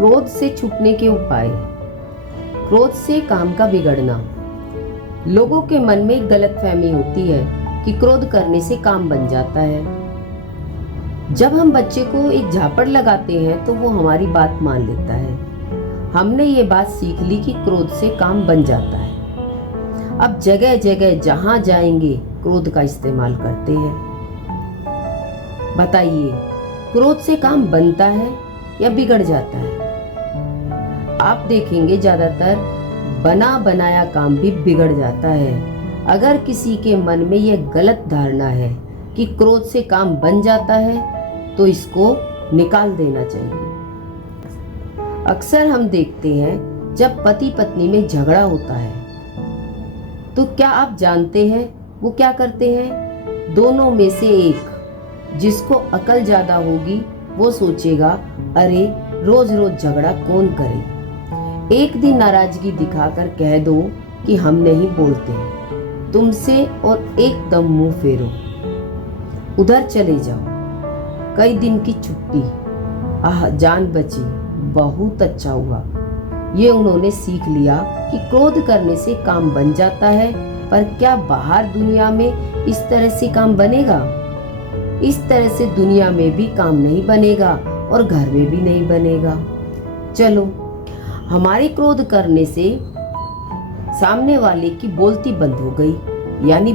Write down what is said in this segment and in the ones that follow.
क्रोध से छूटने के उपाय। क्रोध से काम का बिगड़ना। लोगों के मन में गलतफहमी होती है कि क्रोध करने से काम बन जाता है। जब हम बच्चे को एक झापड़ लगाते हैं तो वो हमारी बात मान लेता है। हमने ये बात सीख ली कि क्रोध से काम बन जाता है। अब जगह जगह जहां जाएंगे क्रोध का इस्तेमाल करते हैं। बताइए, क्रोध से काम बनता है या बिगड़ जाता है? आप देखेंगे ज्यादातर बना बनाया काम भी बिगड़ जाता है। अगर किसी के मन में यह गलत धारणा है कि क्रोध से काम बन जाता है तो इसको निकाल देना चाहिए। अक्सर हम देखते हैं जब पति पत्नी में झगड़ा होता है तो क्या आप जानते हैं वो क्या करते हैं? दोनों में से एक, जिसको अकल ज्यादा होगी, वो सोचेगा अरे रोज रोज झगड़ा कौन करे। एक दिन नाराजगी दिखाकर कह दो कि हम नहीं बोलते तुमसे और एकदम मुंह फेरो, उधर चले जाओ। कई दिन की छुट्टी, आह जान बची, बहुत अच्छा हुआ। ये उन्होंने सीख लिया कि क्रोध करने से काम बन जाता है, पर क्या बाहर दुनिया में इस तरह से काम बनेगा? इस तरह से दुनिया में भी काम नहीं बनेगा और घर में भी नहीं बनेगा। चलो, हमारे क्रोध करने से सामने वाले की बोलती बंद हो गई, यानी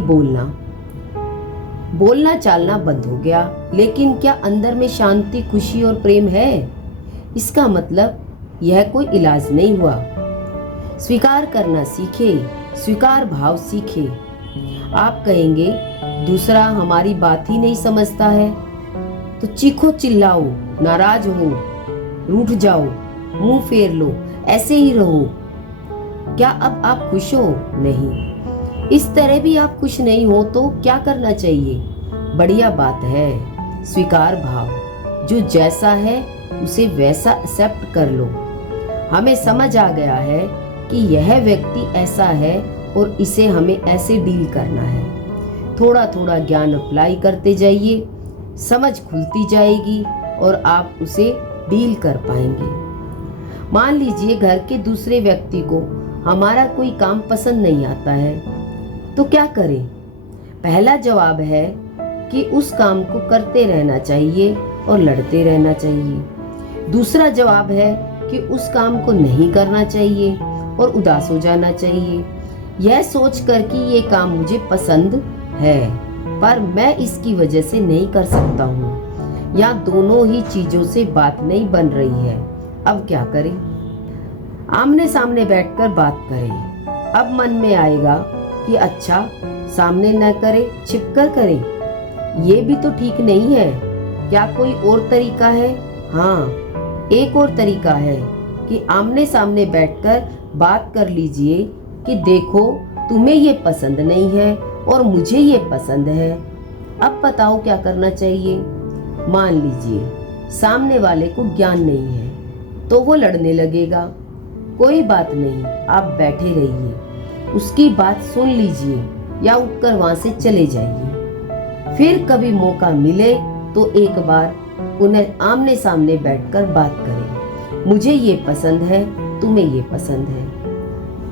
बोलना चालना बंद हो गया। लेकिन क्या अंदर में शांति, खुशी और प्रेम है? इसका मतलब यह कोई इलाज नहीं हुआ। स्वीकार करना सीखे, स्वीकार भाव सीखे। आप कहेंगे दूसरा हमारी बात ही नहीं समझता है, तो चीखो, चिल्लाओ, नाराज हो, रूठ जाओ, मुंह फेर लो, ऐसे ही रहो। क्या अब आप खुश हो? नहीं। इस तरह भी आप खुश नहीं हो तो क्या करना चाहिए? बढ़िया बात है, स्वीकार भाव। जो जैसा है उसे वैसा एक्सेप्ट कर लो। हमें समझ आ गया है कि यह व्यक्ति ऐसा है और इसे हमें ऐसे डील करना है। थोड़ा थोड़ा ज्ञान अप्लाई करते जाइए, समझ खुलती जाएगी और आप उसे डील कर पाएंगे। मान लीजिए घर के दूसरे व्यक्ति को हमारा कोई काम पसंद नहीं आता है, तो क्या करें? पहला जवाब है कि उस काम को करते रहना चाहिए और लड़ते रहना चाहिए। दूसरा जवाब है कि उस काम को नहीं करना चाहिए और उदास हो जाना चाहिए, यह सोचकर कि ये काम मुझे पसंद है पर मैं इसकी वजह से नहीं कर सकता हूँ, या दोनों ही चीजों से बात नहीं बन रही है। अब क्या करें? आमने सामने बैठकर बात करें। अब मन में आएगा कि अच्छा, सामने न करे, छिपकर करे, ये भी तो ठीक नहीं है। क्या कोई और तरीका है? हाँ, एक और तरीका है कि आमने सामने बैठकर बात कर लीजिए कि देखो, तुम्हें ये पसंद नहीं है और मुझे ये पसंद है। अब बताओ क्या करना चाहिए? मान लीजिए सामने वाले को ज्ञान नहीं है तो वो लड़ने लगेगा। कोई बात नहीं, आप बैठे रहिए, उसकी बात सुन लीजिए या उठकर वहां से चले जाइए। फिर कभी मौका मिले तो एक बार उन्हें आमने सामने बैठकर बात करें। मुझे ये पसंद है, तुम्हें ये पसंद है,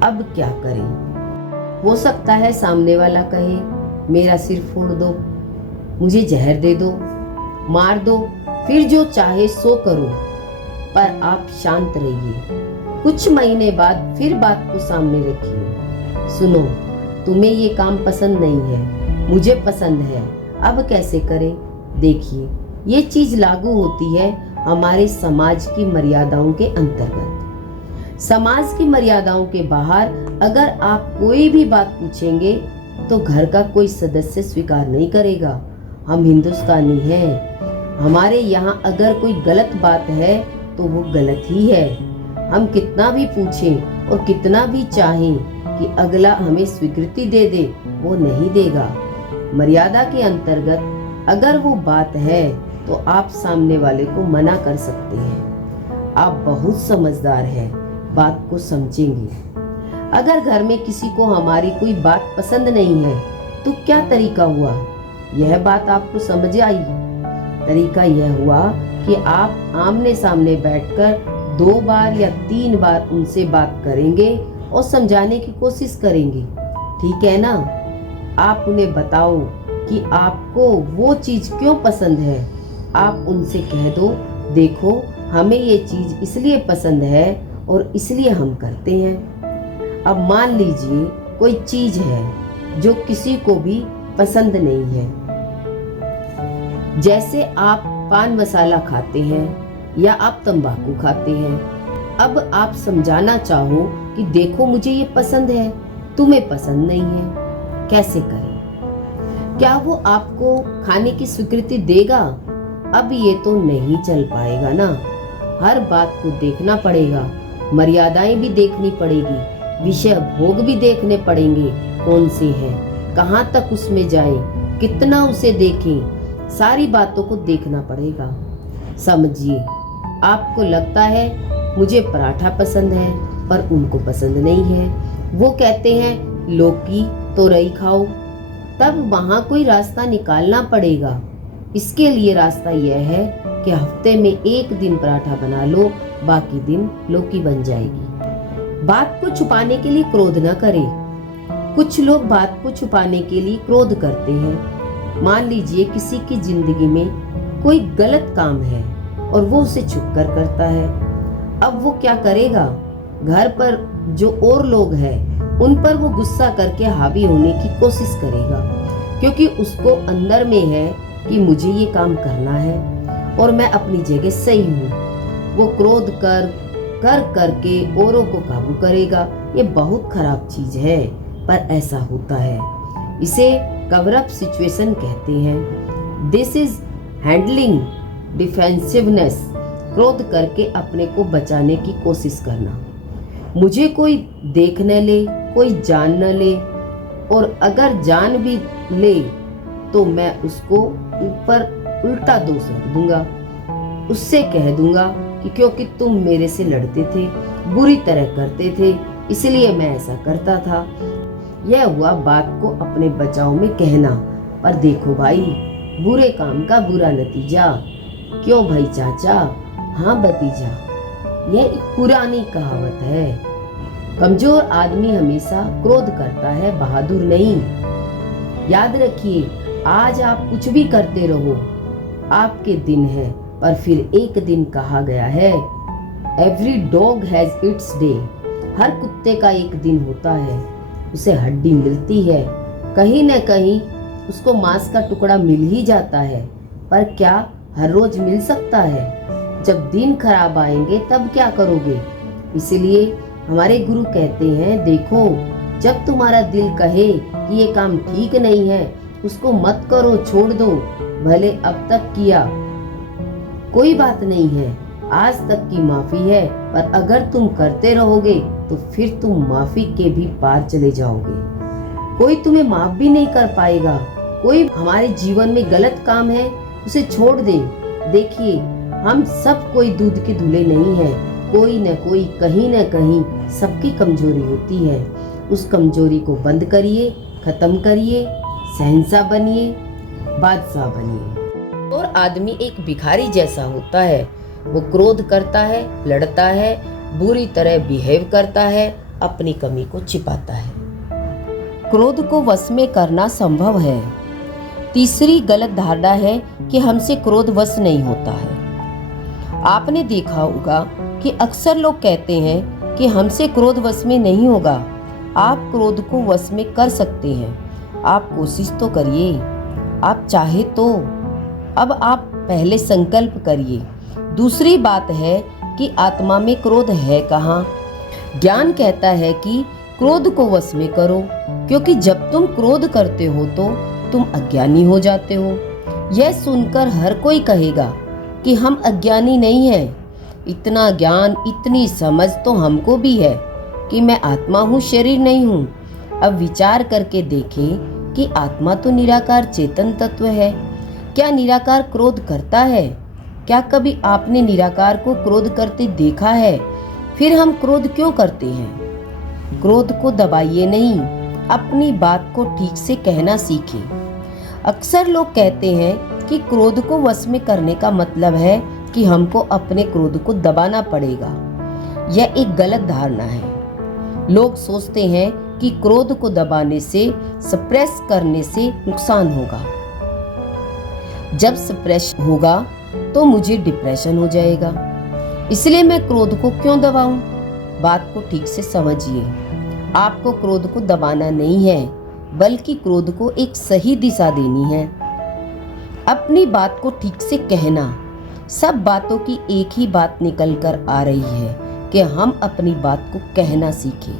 अब क्या करें? हो सकता है सामने वाला कहे मेरा सिर फोड़ दो, मुझे जहर दे दो, मार दो, फिर जो चाहे सो करो, पर आप शांत रहिए। कुछ महीने बाद फिर बात को सामने रखिए। सुनो, तुम्हें ये काम पसंद नहीं है, मुझे पसंद है, अब कैसे करें? देखिए, ये चीज लागू होती है हमारे समाज की मर्यादाओं के अंतर्गत। समाज की मर्यादाओं के बाहर अगर आप कोई भी बात पूछेंगे तो घर का कोई सदस्य स्वीकार नहीं करेगा। हम हिंदुस्तानी हैं, हमारे यहाँ अगर कोई गलत बात है तो वो गलत ही है। हम कितना भी पूछें और कितना भी चाहें कि अगला हमें स्वीकृति दे दे, वो नहीं देगा। मर्यादा के अंतर्गत अगर वो बात है तो आप सामने वाले को मना कर सकते हैं। आप बहुत समझदार हैं, बात को समझेंगे। अगर घर में किसी को हमारी कोई बात पसंद नहीं है तो क्या तरीका हुआ? यह बात आपको समझ आई? तरीका यह हुआ कि आप आमने सामने बैठकर 2 बार या 3 बार उनसे बात करेंगे और समझाने की कोशिश करेंगे, ठीक है ना। आप उन्हें बताओ कि आपको वो चीज़ क्यों पसंद है। आप उनसे कह दो, देखो हमें ये चीज़ इसलिए पसंद है और इसलिए हम करते हैं। अब मान लीजिए कोई चीज़ है जो किसी को भी पसंद नहीं है, जैसे आप पान मसाला खाते हैं या आप तंबाकू खाते हैं। अब आप समझाना चाहो कि देखो मुझे ये पसंद है, तुम्हें पसंद नहीं है, कैसे करें? क्या वो आपको खाने की स्वीकृति देगा? अब ये तो नहीं चल पाएगा ना। हर बात को देखना पड़ेगा, मर्यादाएं भी देखनी पड़ेगी, विषय भोग भी देखने पड़ेंगे, कौन से हैं, कहाँ तक उसमें जाए, कितना उसे देखें, सारी बातों को देखना पड़ेगा। समझिए, आपको लगता है मुझे पराठा पसंद है पर उनको पसंद नहीं है, वो कहते हैं लौकी तो रई खाओ, तब वहाँ कोई रास्ता निकालना पड़ेगा। इसके लिए रास्ता यह है कि हफ्ते में 1 दिन पराठा बना लो, बाकी दिन लौकी बन जाएगी। बात को छुपाने के लिए क्रोध न करें। कुछ लोग बात को छुपाने के लिए क्रोध करते हैं। मान लीजिए किसी की जिंदगी में कोई गलत काम है और वो उसे छुपकर करता है। अब वो क्या करेगा? घर पर जो और लोग हैं उन पर वो गुस्सा करके हावी होने की कोशिश करेगा, क्योंकि उसको अंदर में है कि मुझे ये काम करना है और मैं अपनी जगह सही हूँ। वो क्रोध करके औरों को काबू करेगा। ये बहुत खराब चीज है, पर ऐसा होता है। इसे कवर अप सिचुएशन कहते हैं। This is handling defensiveness. क्रोध करके अपने को बचाने की कोशिश करना। मुझे कोई देख न ले, कोई जान न ले, और अगर जान भी ले तो मैं उसको ऊपर उल्टा दोष रख दूंगा। उससे कह दूंगा कि क्योंकि तुम मेरे से लड़ते थे, बुरी तरह करते थे, इसलिए मैं ऐसा करता था। यह हुआ बात को अपने बचाव में कहना। पर देखो भाई, बुरे काम का बुरा नतीजा। क्यों भाई चाचा? हाँ भतीजा, यह एक पुरानी कहावत है। कमजोर आदमी हमेशा क्रोध करता है, बहादुर नहीं। याद रखिए, आज आप कुछ भी करते रहो, आपके दिन है, पर फिर एक दिन कहा गया है, every dog has its day. हर कुत्ते का एक दिन होता है, उसे हड्डी मिलती है, कहीं न कहीं उसको मांस का टुकड़ा मिल ही जाता है, पर क्या हर रोज मिल सकता है? जब दिन खराब आएंगे तब क्या करोगे? इसलिए हमारे गुरु कहते हैं, देखो जब तुम्हारा दिल कहे कि ये काम ठीक नहीं है, उसको मत करो, छोड़ दो, भले अब तक किया कोई बात नहीं है, आज तक की माफी है, पर अगर तुम करते रहोगे तो फिर तुम माफी के भी पार चले जाओगे। कोई तुम्हें माफ भी नहीं कर पाएगा। कोई हमारे जीवन में गलत काम है, उसे छोड़ दे। देखिए, हम सब कोई दूध के धुले नहीं हैं, कोई न कोई कहीं न कहीं सबकी कमजोरी होती है। उस कमजोरी को बंद करिए, खत्म करिए, शहंशाह बनिए, बादशाह बनिए। और आदमी एक भिखारी जैसा होता है, वो क्रोध करता है, लड़ता है, बुरी तरह बिहेव करता है, अपनी कमी को छिपाता है। क्रोध को वश में करना संभव है। तीसरी गलत धारणा है कि हमसे क्रोध वश नहीं होता है। आपने देखा होगा कि अक्सर लोग कहते हैं कि हमसे क्रोध वश में नहीं होगा। आप क्रोध को वश में कर सकते हैं, आप कोशिश तो करिए, आप चाहे तो। अब आप पहले संकल्प करिए। दूसरी बात है कि आत्मा में क्रोध है कहाँ? ज्ञान कहता है कि क्रोध को वश में करो, क्योंकि जब तुम क्रोध करते हो तो तुम अज्ञानी हो जाते हो। यह सुनकर हर कोई कहेगा कि हम अज्ञानी नहीं हैं। इतना ज्ञान, इतनी समझ तो हमको भी है कि मैं आत्मा हूँ, शरीर नहीं हूँ। अब विचार करके देखें कि आत्मा तो निराकार चेतन तत्व है। क्या निराकार क्रोध करता है? क्या कभी आपने निराकार को क्रोध करते देखा है? फिर हम क्रोध क्यों करते हैं? क्रोध को दबाइए नहीं, अपनी बात को ठीक से कहना सीखें। अक्सर लोग कहते हैं कि क्रोध को वश में करने का मतलब है कि हमको अपने क्रोध को दबाना पड़ेगा। यह एक गलत धारणा है। लोग सोचते हैं कि क्रोध को दबाने से, सप्रेस करने से नुकसान होगा। जब सप्रेस होगा तो मुझे डिप्रेशन हो जाएगा, इसलिए मैं क्रोध को क्यों दबाऊं? बात को ठीक से समझिए। आपको क्रोध को दबाना नहीं है, बल्कि क्रोध को एक सही दिशा देनी है। अपनी बात को ठीक से कहना। सब बातों की एक ही बात निकल कर आ रही है कि हम अपनी बात को कहना सीखें।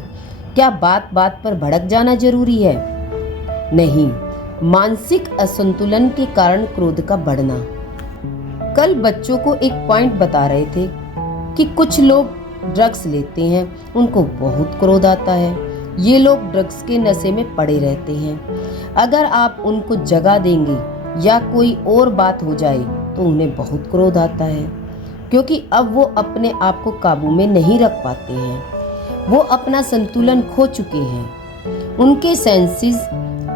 क्या बात बात पर भड़क जाना जरूरी है? नहीं। मानसिक असंतुलन के कारण क्रोध का बढ़ना। कल बच्चों को एक पॉइंट बता रहे थे कि कुछ लोग ड्रग्स लेते हैं, उनको बहुत क्रोध आता है। ये लोग ड्रग्स के नशे में पड़े रहते हैं। अगर आप उनको जगा देंगे या कोई और बात हो जाए तो उन्हें बहुत क्रोध आता है, क्योंकि अब वो अपने आप को काबू में नहीं रख पाते हैं। वो अपना संतुलन खो चुके हैं। उनके सेंसेस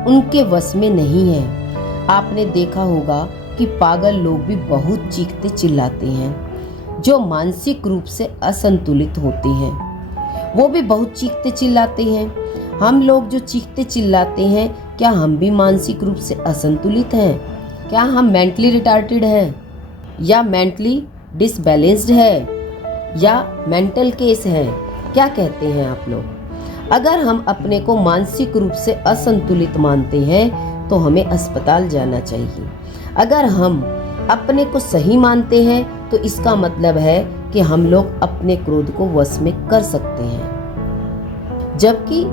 उनके वश में नहीं है। आपने देखा होगा कि पागल लोग भी बहुत चीखते चिल्लाते हैं। जो मानसिक रूप से असंतुलित होते हैं वो भी बहुत चीखते चिल्लाते हैं। हम लोग जो चीखते चिल्लाते हैं, क्या हम भी मानसिक रूप से असंतुलित हैं? क्या हम मेंटली रिटार्टेड हैं, या मेंटली डिसबैलेंस्ड है, या मेंटल केस है? क्या कहते हैं आप लोग? अगर हम अपने को मानसिक रूप से असंतुलित मानते हैं तो हमें अस्पताल जाना चाहिए। अगर हम अपने को सही मानते हैं तो इसका मतलब है कि हम लोग अपने क्रोध को वश में कर सकते हैं। जबकि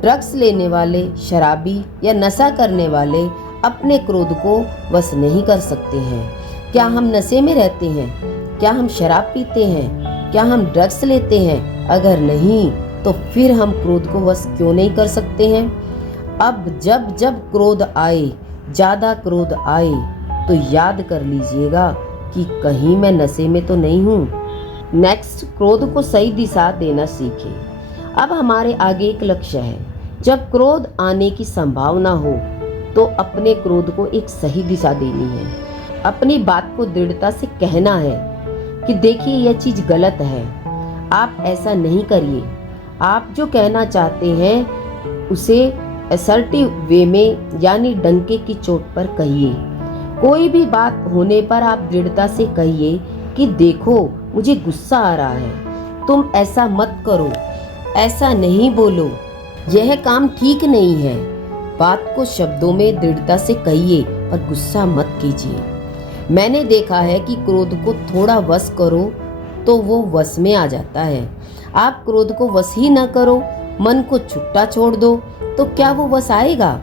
ड्रग्स लेने वाले, शराबी या नशा करने वाले अपने क्रोध को वश नहीं कर सकते हैं। क्या हम नशे में रहते हैं? क्या हम शराब पीते हैं? क्या हम ड्रग्स लेते हैं? अगर नहीं तो फिर हम क्रोध को वश क्यों नहीं कर सकते हैं? अब जब जब क्रोध आए, ज्यादा क्रोध आए, तो याद कर लीजिएगा कि कहीं मैं नशे में तो नहीं हूँ। नेक्स्ट, क्रोध को सही दिशा देना सीखें। अब हमारे आगे एक लक्ष्य है। जब क्रोध आने की संभावना हो तो अपने क्रोध को एक सही दिशा देनी है। अपनी बात को दृढ़ता से कहना है कि देखिए यह चीज गलत है, आप ऐसा नहीं करिए। आप जो कहना चाहते हैं उसे असर्टिव वे में, यानी डंके की चोट पर कहिए। कोई भी बात होने पर आप दृढ़ता से कहिए कि देखो मुझे गुस्सा आ रहा है, तुम ऐसा मत करो, ऐसा नहीं बोलो, यह काम ठीक नहीं है। बात को शब्दों में दृढ़ता से कहिए पर गुस्सा मत कीजिए। मैंने देखा है कि क्रोध को थोड़ा वश करो तो वो वश में आ जाता है। आप क्रोध को वश ही न करो, मन को छुट्टा छोड़ दो, तो क्या वो वश आएगा?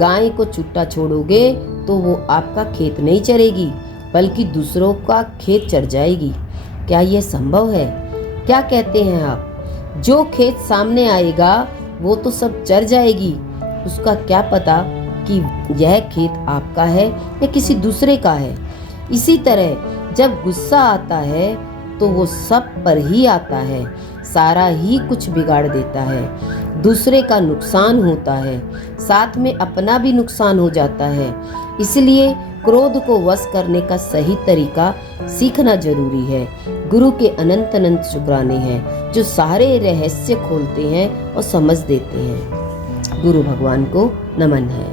गाय को छुट्टा छोड़ोगे तो वो आपका खेत नहीं चरेगी, बल्कि दूसरों का खेत चर जाएगी। क्या ये संभव है? क्या कहते हैं आप? जो खेत सामने आएगा वो तो सब चर जाएगी। उसका क्या पता कि यह खेत आपका है या किसी दूसरे का है। इसी तरह जब गुस्सा आता है तो वो सब पर ही आता है, सारा ही कुछ बिगाड़ देता है, दूसरे का नुकसान होता है, साथ में अपना भी नुकसान हो जाता है। इसलिए क्रोध को वश करने का सही तरीका सीखना जरूरी है। गुरु के अनंत अनंत शुक्राने हैं जो सारे रहस्य खोलते हैं और समझ देते हैं। गुरु भगवान को नमन है।